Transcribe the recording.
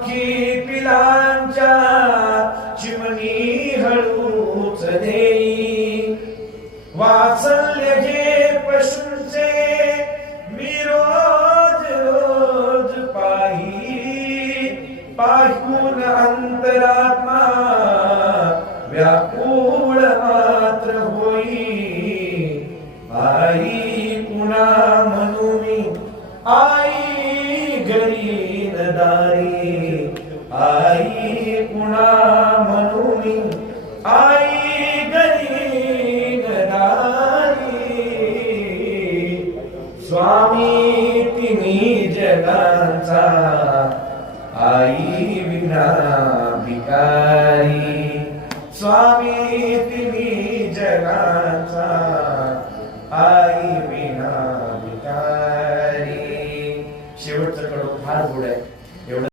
सुखी पिलांच्या चिमणी हळूच देई वात्सल्य जे पशूंचे मी रोज रोज पाहून अंतरात्मा व्याकुळ मात्र होई आई पुन्हा म्हणू मी आई घरी न दारी आई पुन्हा